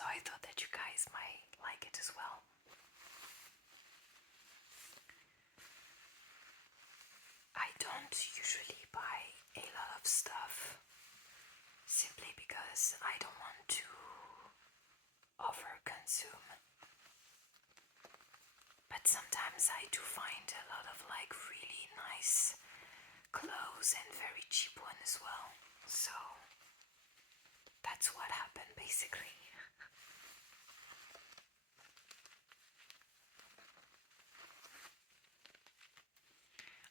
so I thought that you guys might like it as well. I don't usually buy a lot of stuff simply because I don't want to overconsume. But sometimes I do find a lot of like really nice clothes and very cheap one as well. So that's what happened basically.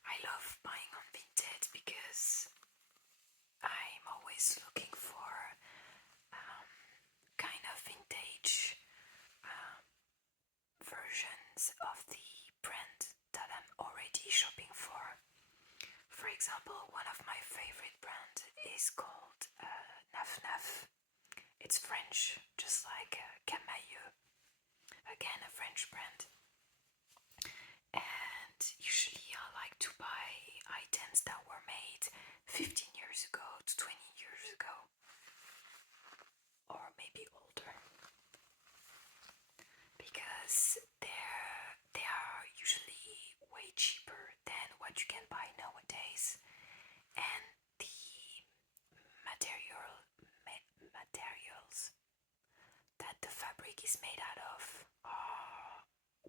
I love buying on Vinted because I'm always looking for kind of vintage versions of the brand that I'm already shopping for. For example, one of my favorite brands is called Naf Naf. It's French, just like Camailleux. Again, a French brand. And usually I like to buy items that were made 15 years ago to 20 years ago, or maybe older, because they are usually way cheaper than what you can buy nowadays, and the materials that the fabric is made out of are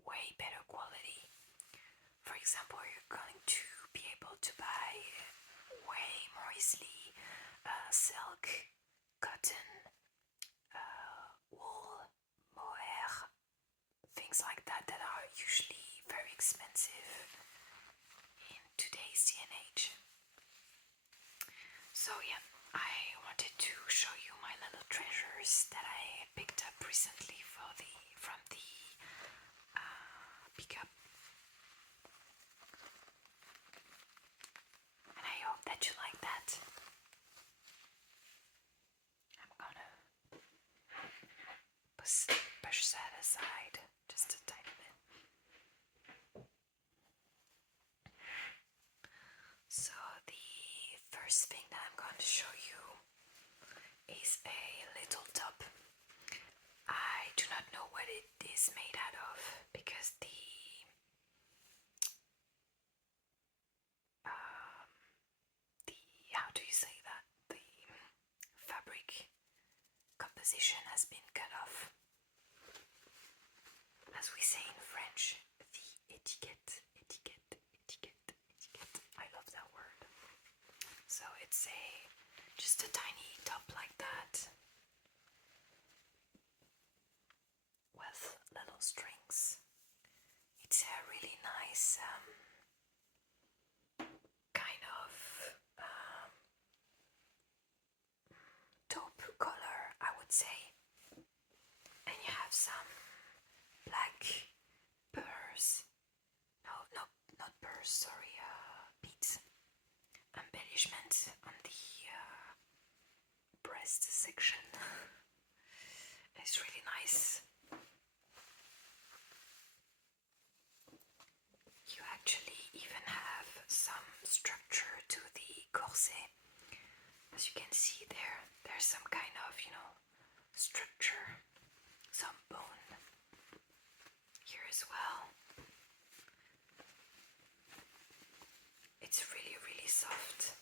way better quality. For example, you're going to be able to buy way more easily silk, cotton, wool, mohair, things like that that are usually very expensive in today's day and age. So yeah, I wanted to show you my little treasures that I picked up recently from the pickup. And I hope that you like that. I'm gonna push that aside just a tiny bit. So the first thing that I'm going to show you is a little top. I do not know what it is made out of because the how do you say that? The fabric composition has been cut off. As we say in French, the etiquette. I love that word. So it's just a tiny top like that with little strings. It's a really nice kind of taupe color, I would say. And you have some black pearls. No, not pearls, sorry, beads. Embellishment on the breast section. It's really nice. You actually even have some structure to the corset. As you can see there's some kind of, structure, some bone here as well. It's really, really soft.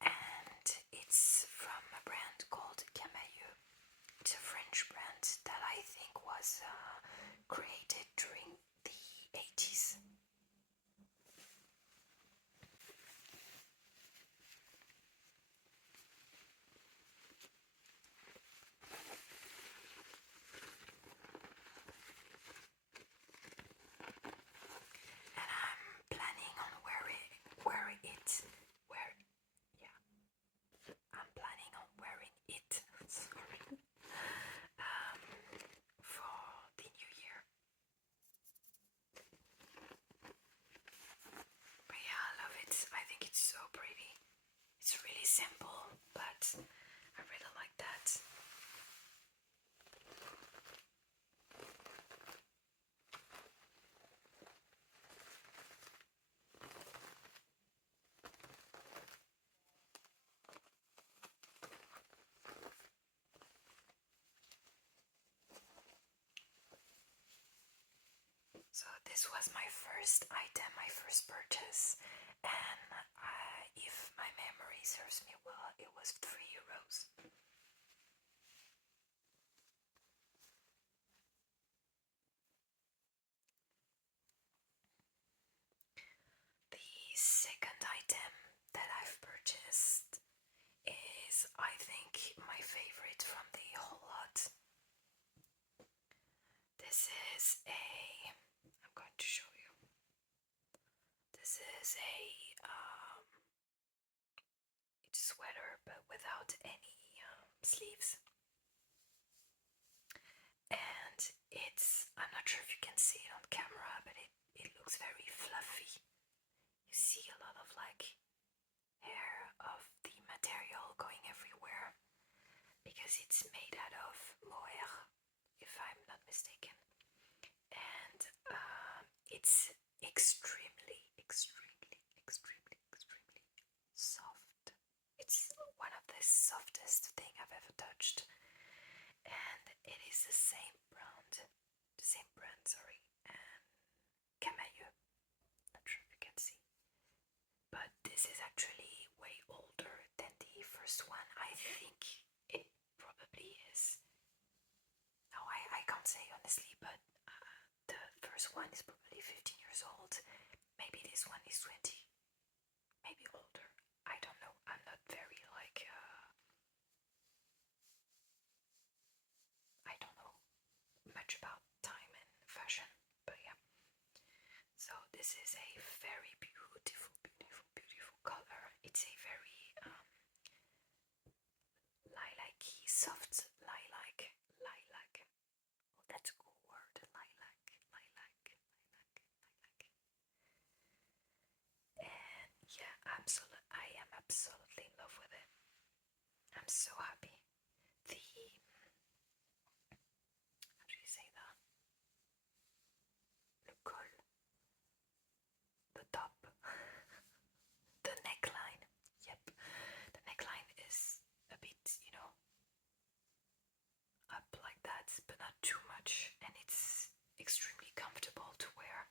And it's from a brand called Camailleux. It's a French brand that I think was created during the 80s. And I'm planning on wearing it. I'm planning on wearing it. Sorry. For the new year. But yeah, I love it. I think it's so pretty. It's really simple, but I really like that. this was my first item, my first purchase, and if my memory serves me well, it was €3. The second item that I've purchased is, I think, my favorite from the whole lot. This is I'm going to show you. This is it's sweater but without any sleeves. And I'm not sure if you can see it on camera, but it looks very fluffy. You see a lot of like hair of the material going everywhere because it's made out of mohair, if I'm not mistaken. And it's extremely, extremely, extremely, extremely soft. It's one of the softest thing I've ever touched, and it is the same brand, sorry, and Camailleux. Not sure if you can see, but this is actually way older than the first one. I think it probably is. No, I can't say honestly, but the first one is probably 15 years old. Maybe this one is 20, maybe older. I don't know. I'm not very like I don't know much about time and fashion, but yeah. So this is a very beautiful, beautiful, beautiful color. It's a very lilac-y, soft lilac. Oh, that's a cool word. Lilac. And yeah, I am absolutely in love with it. I'm so happy. How do you say that? Le col, the top, the neckline. Yep, the neckline is a bit, up like that, but not too much, and it's extremely comfortable to wear.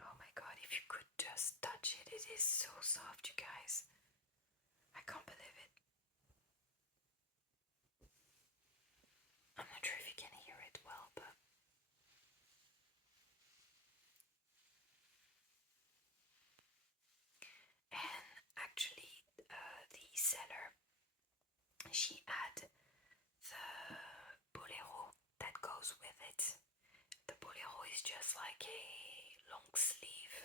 Oh my god, if you could just touch it, it is so soft, you guys. I can't believe it. I'm not sure if you can hear it well, but and actually, the seller, she had the bolero that goes with it. The bolero is just like a long sleeve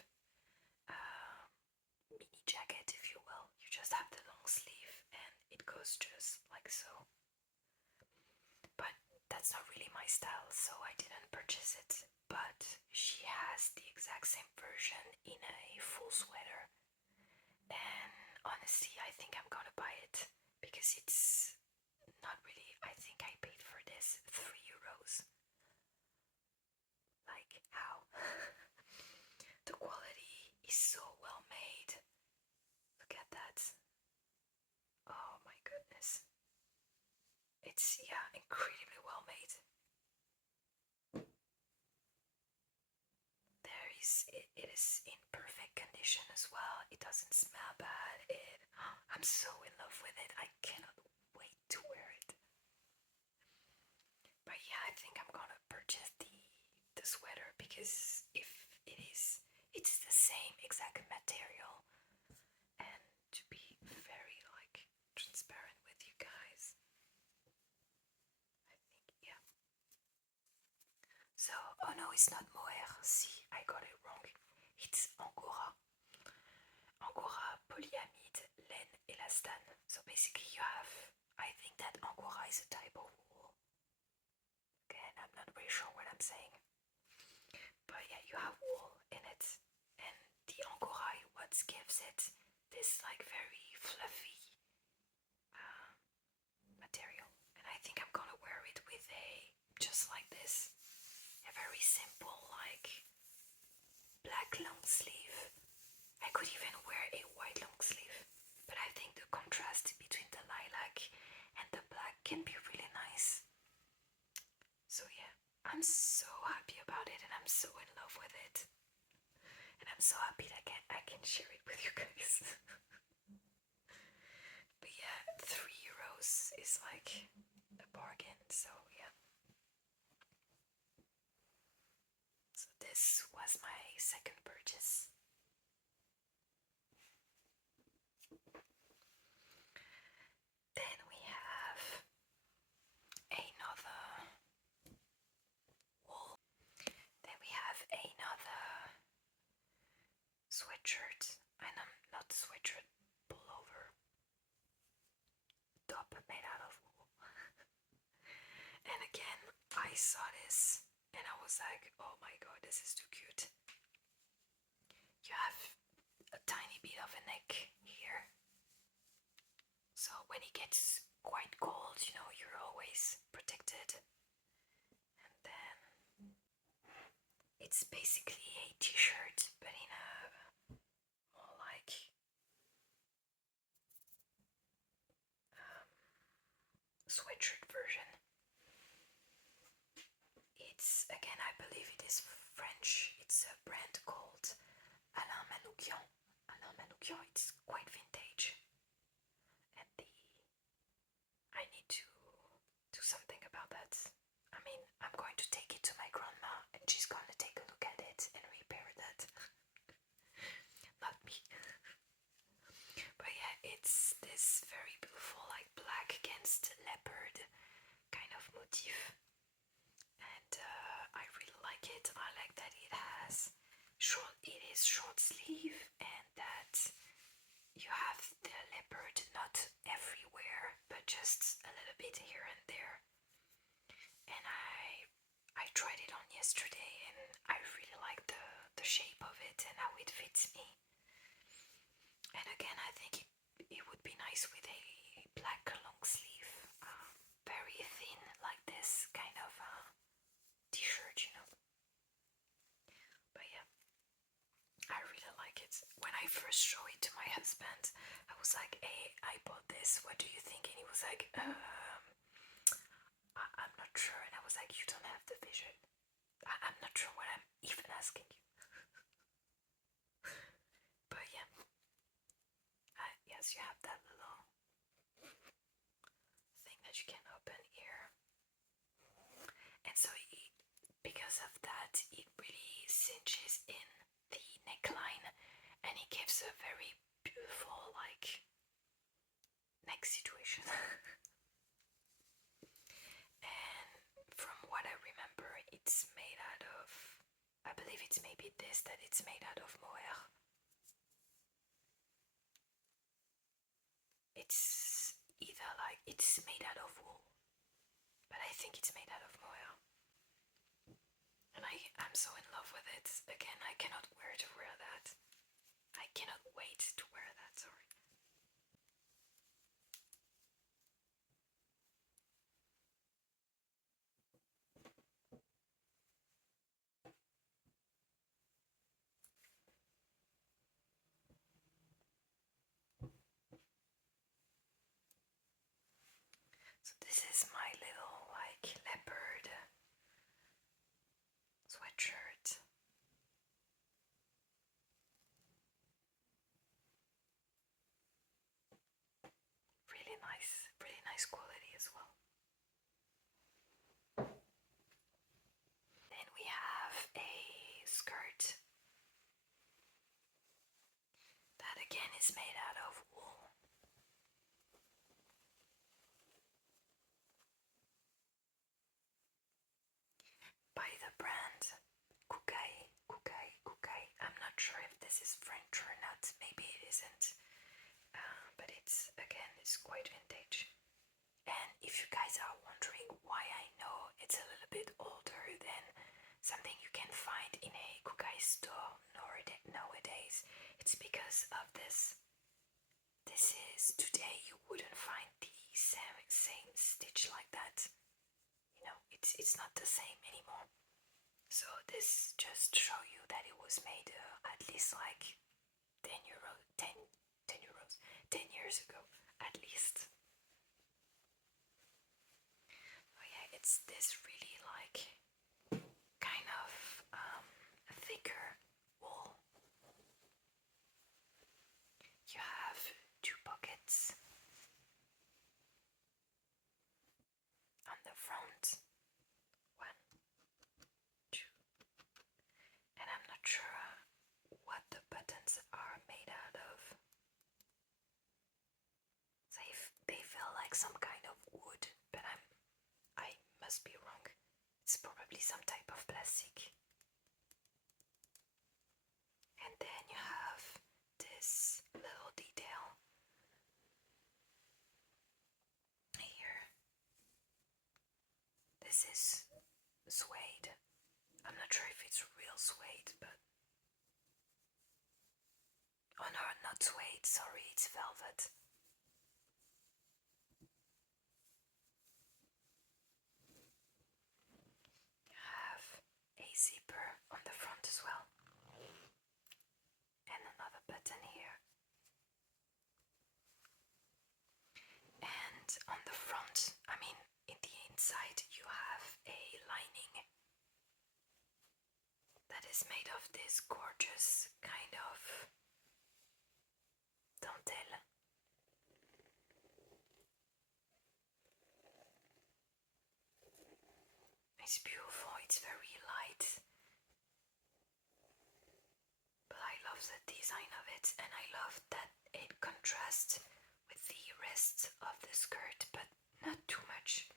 mini jacket, if you will. You just have the long sleeve and it goes just like so. But that's not really my style, so I didn't purchase it. But she has the exact same version in a full sweater. And honestly, I think I'm gonna buy it because it's not really. I think I paid for this €3. Like, how? The quality is so well made. Look at that. Oh my goodness. It's, yeah, incredibly well made. It is in perfect condition as well. It doesn't smell bad. I'm so in love with it. I cannot wait to wear it. But yeah, I think I'm gonna purchase the sweater because if it is, it's the same exact material. And to be very like transparent with you guys, I think, yeah. So, oh no, it's not mohair. See, I got it wrong. It's angora. Angora, polyamide, laine, elastane. So basically you have, I think that angora is a type of wool. Again, I'm not really sure what I'm saying. But yeah, you have wool in it. And the angora, what gives it this like very fluffy material. And I think I'm gonna wear it with just like this. A very simple like black long sleeve. I could even wear a white long sleeve, but I think the contrast between the lilac and the black can be really nice. So yeah, I'm so Then we have another wool. Then we have another sweatshirt, and not sweatshirt, pullover, top made out of wool. And again, I saw this and I was like, oh my god, this is too cute. You have a tiny bit of a neck here, so when it gets quite cold, you know, you're always protected. And then it's basically a t-shirt, but in a more like sweatshirt version. It's again, I believe it is French. It's a brand called Alain Manoukian. Alain Manoukian. It's quite vintage, and I need to do something about that. I mean, I'm going to take it to my grandma, and she's going to take a look at it and repair that. Not me. But yeah, it's this very beautiful, like black against leopard kind of motif, and I really like it. I like that it has short. It is short sleeve, and that you have the leopard not everywhere, but just a little bit here and there. And I tried it on yesterday, and I really like the shape of it and how it fits me. And again, I think it would be nice with a black long sleeve, very thin, like this kind of t-shirt, you know. But yeah, I really like it. When I first showed it to my husband, I was like, hey, I bought this, what do you think? And he was like, I'm not sure. And I was like, you don't have the vision. I'm not sure what I'm even asking you. But yeah, yes, you have that little thing that you can open here. And so because of that, it really cinches in the neckline, and it gives a very beautiful, like, neck situation. And from what I remember, it's made out of, I believe it's maybe this, that it's made out of mohair. It's either like, it's made out of wool, but I think it's made out of mohair. And I'm so in love with it. Again, I cannot wait to wear that. I cannot wait to wear that, sorry. So this is my little like leopard sweatshirt. Really nice quality as well. Then we have a skirt that again is made out of wool. By the brand Kukai. I'm not sure if this is French or not. Maybe it isn't. But it's again, it's quite vintage. And if you guys are wondering why I know it's a little bit older than something you can find in a Kukai store nowadays, it's because of this. This is, today you wouldn't find the same stitch like that. You know, it's not the same anymore. So this just show you that it was made at least like 10 years ago, at least. Oh yeah, it's this really like kind of thicker wool. You have two pockets on the front. One, two, and I'm not sure what the buttons are made out of. probably some type of plastic. And then you have this little detail here. This is suede. I'm not sure if it's real suede, but oh no, not suede, sorry, it's velvet. You have a zipper on the front as well, and another button here. And on the front, I mean, in the inside, you have a lining that is made of this gorgeous kind of dentelle. It's beautiful, it's very light, but I love the design of it, and I love that it contrasts with the rest of the skirt, but not too much.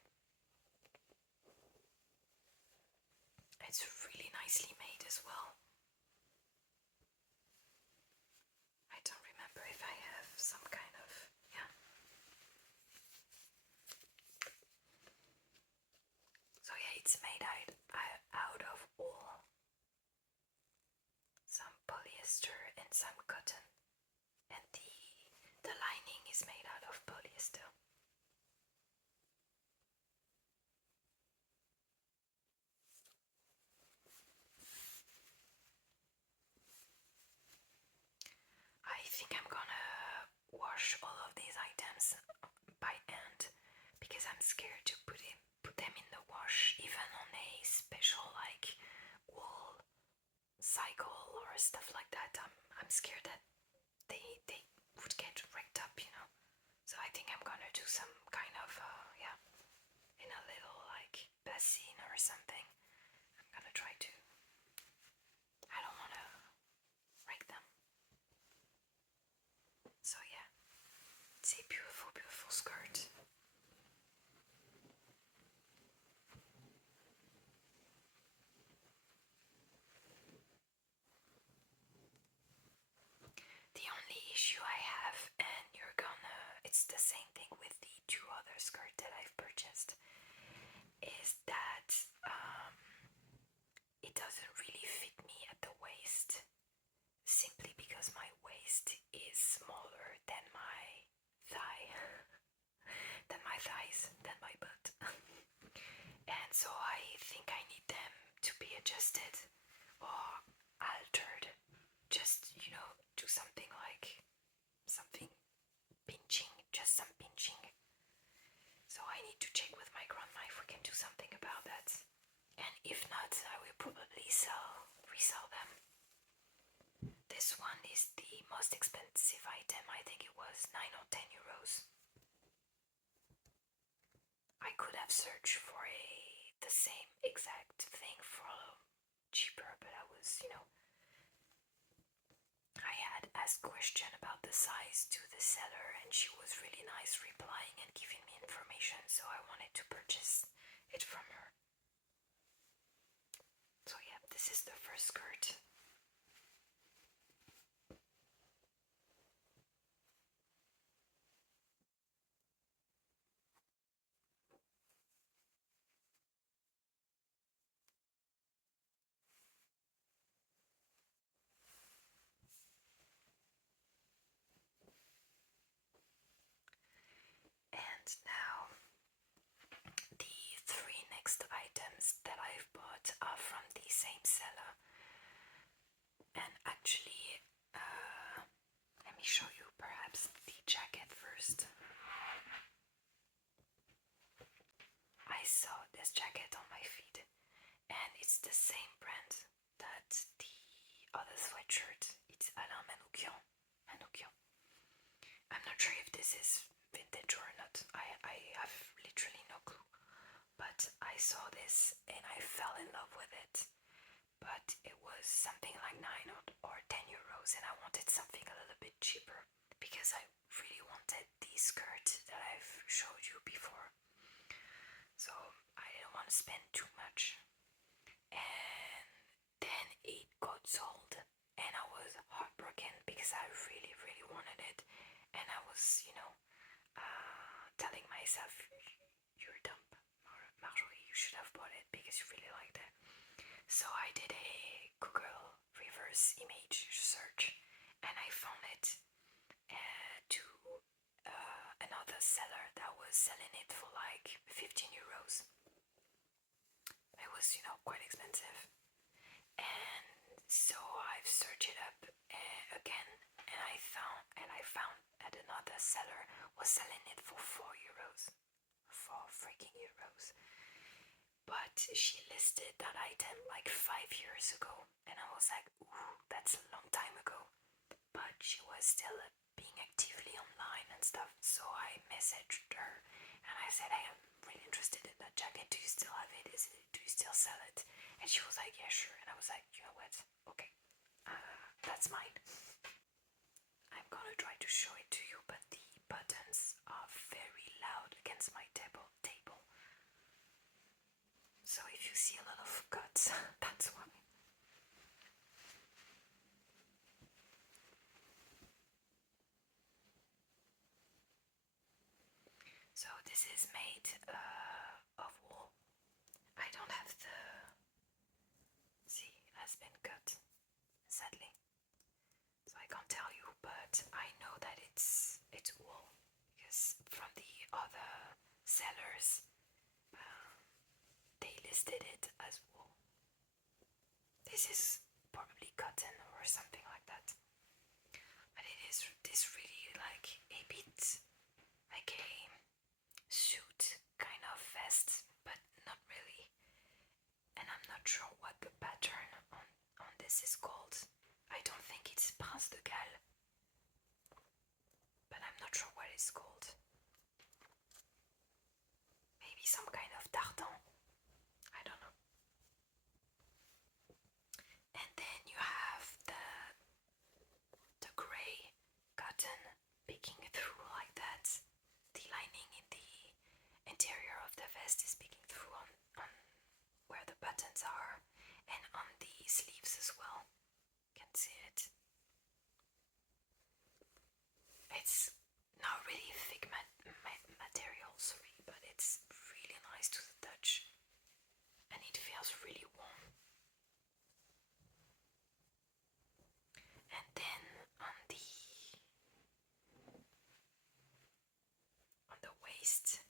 It's really nicely made as well. I don't remember if I have some kind of, yeah. So yeah, it's made out of wool, some polyester and some cotton, and the lining is made out of polyester. I think I'm gonna wash all of these items by hand because I'm scared to put them in the wash, even on a special like wool cycle or stuff like that. I'm scared that they would get wrecked up, you know. So I think I'm gonna do some kind of yeah, in a little like basin or something. I'm gonna try to. I don't wanna wreck them. So yeah, it's a beautiful, beautiful skirt. The only issue I have, and it's the same thing with the two other skirts that I've purchased, is that it doesn't really fit me at the waist, simply because my waist is smaller than my thigh, than my butt. And so I think I need them to be adjusted or altered. Just, do something like something pinching, just some pinching. So I need to check with my grandma if we can do something about that. And if not, I will probably resell them. This one is the most expensive item. I think it was 9 or 10 euros. I could have searched for the same exact thing for cheaper, but I was, I had asked question about the size to the seller, and she was really nice replying and giving me information, so I wanted to purchase it from her. So yeah, this is the first skirt. And now the three next items that I've bought are from the same seller. And actually, let me show you perhaps the jacket first. I saw this jacket on my feed, and it's the same brand that the other sweatshirt. It's Alain Manoukian. I'm not sure if this is vintage or not. I have literally no clue. But I saw this and I fell in love with it. But it was something like 9 or 10 euros, and I wanted something a little bit cheaper because I really wanted the skirt that I've showed you before. So I didn't want to spend too much. was, quite expensive. And so I've searched it up again, and I found that another seller was selling it for €4, 4 freaking euros. But she listed that item like 5 years ago, and I was like, ooh, that's a long time ago. But she was still being actively online and stuff, so I messaged her and I said, hey, I'm really interested in that jacket. Do you still have it? Do you still sell it? And she was like, yeah, sure. And I was like, you know what? Okay, that's mine. I'm gonna try to show it to you, but the buttons are very loud against my table. So if you see a lot of cuts, that's why. So this is made of wool. I don't have the... See, it has been cut, sadly. So I can't tell you, but I know that it's wool because from the other sellers, they listed it as wool. This is probably cotton or something like that. But it is this really like a bit like a suit kind of vest, but not really. And I'm not sure what the pattern on this is called. I don't think it's Prince de Galles, but I'm not sure what it's called. Maybe some kind of tartan. I don't know. And then you have the grey cotton peeking through like that. The lining in the interior of the vest is peeking through on where the buttons are, and on the sleeves as well. You can see it. It's not really thick material, sorry, but it's really nice to the touch, and it feels really warm. And then on the waist,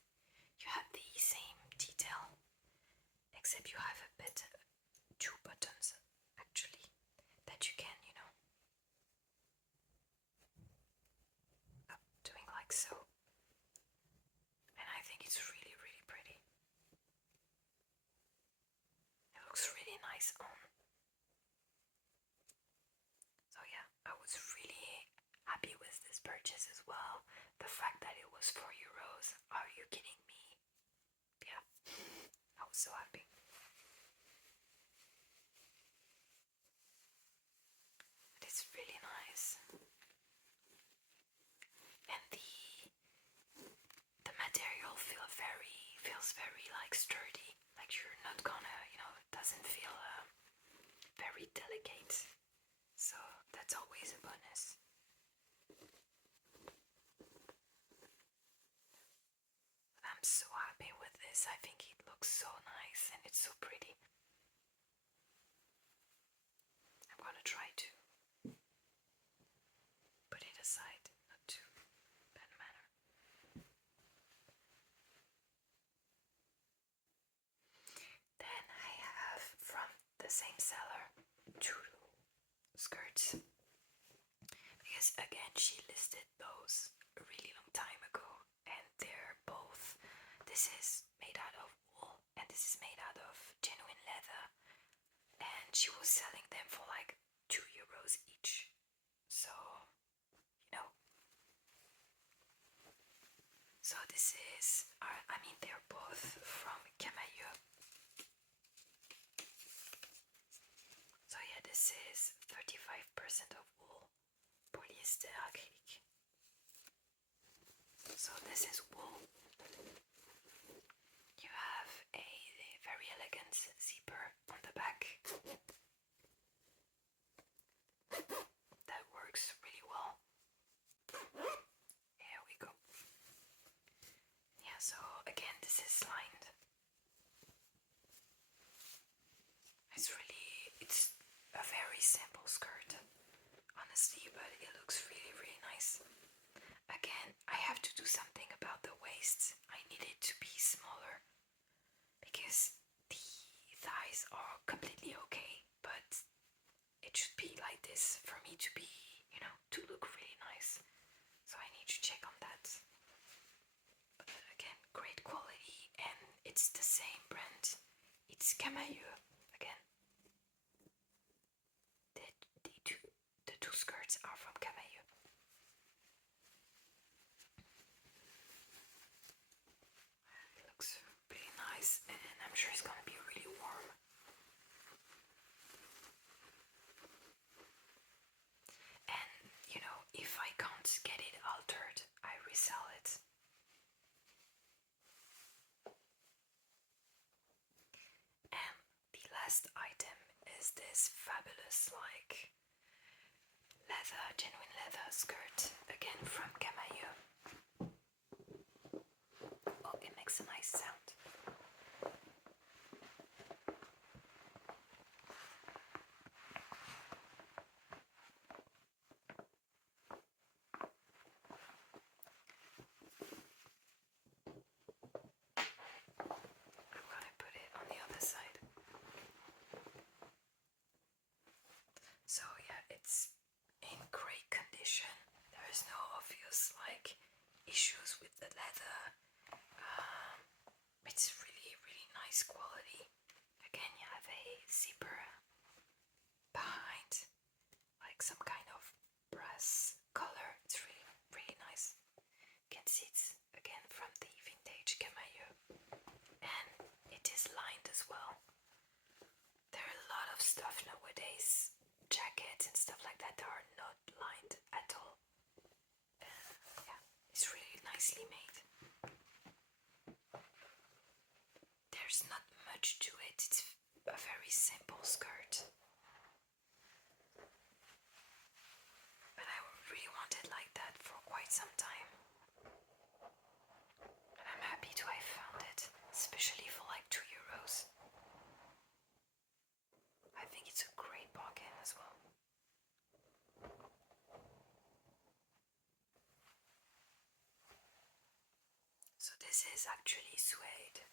you have the same detail, except you have a bit two buttons actually that you can, doing like so. And I think it's really, really pretty. It looks really nice on. So yeah, I was really happy with this purchase as well. The fact that it was €4. Are you kidding me? Yeah, I was so happy. It's really nice. And the material feels very like sturdy. Like you're not gonna, it doesn't feel very delicate. So that's always a bonus. I'm so happy with this. I think it looks so nice and it's so pretty. I'm gonna try to put it aside, not too bad manner. Then I have from the same seller two skirts, because again she listed those a really long time ago, and they're both, this is made out of wool and this is made out of genuine leather, and she was selling them for like €2 each. So so this is, I mean, they're both from Camailleux. So yeah, this is 35% of wool, polyester acrylic. So this is wool. You have a very elegant zipper on the back. That works really well. Here we go. Yeah, so again, this is lined. It's a very simple skirt, honestly, but it looks really, really nice. Again, I have to do something about the waist. I need it to be smaller because the thighs completely okay, but it should be like this for me to be, to look really nice. So I need to check on that. But again, great quality, and it's the same brand. It's Camailleux again. The, the two skirts are from Camailleux. It looks pretty nice, and I'm sure it's gonna be really warm. And if I can't get it altered, I resell it. And the last item is this fabulous, like, genuine leather skirt, again from Camailleux. Oh, it makes a nice sound. I'm gonna put it on the other side. So yeah, it's in great condition. There is no obvious issues with the leather. It's really, really nice quality. Again, you have a zipper behind, like some kind of brass color. It's really, really nice. You can see it's again from the vintage Camailleux, and it is lined as well. There are a lot of stuff nowadays, jackets and stuff like that are not lined at all. Yeah, it's really nicely made. There's not much to it, it's a very simple skirt. But I really wanted like that for quite some time. And I'm happy to have found it, especially for like €2. I think it's a great bargain as well. So this is actually suede.